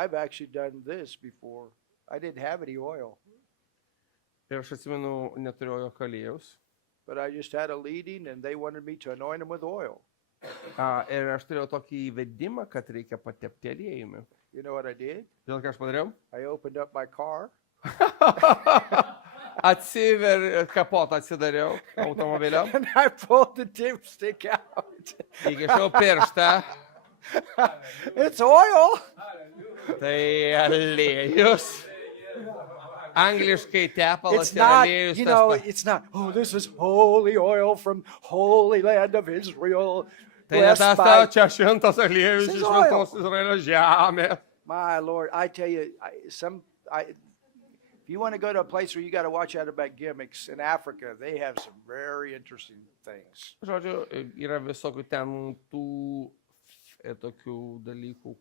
I've actually done this before. I didn't have any oil, Ir aš atsimenu, neturėjau jokio aliejaus. but I just had a leading and they wanted me to anoint them with oil. Ir aš turėjau tokį įvedimą, kad reikia patepti aliejumi. You know what I did? Žinot, ką aš padariau? I opened up my car Kapotą atsidariau automobilio. and I pulled the dipstick out. Įkišau pirštą. It's oil. Tai aliejus. Angliškai tepalas It's ir not, aliejus. you know, it's not, oh, this is holy oil from holy land of Israel. Tai blessed ne tas by- čia šventas aliejus This is iš oil. Šventos Izraelio žemės. My Lord, I tell you, if you want to go to a place where you got to watch out about gimmicks in Africa, they have some very interesting things. Žodžiu, yra visokių ten tų tokių dalykų.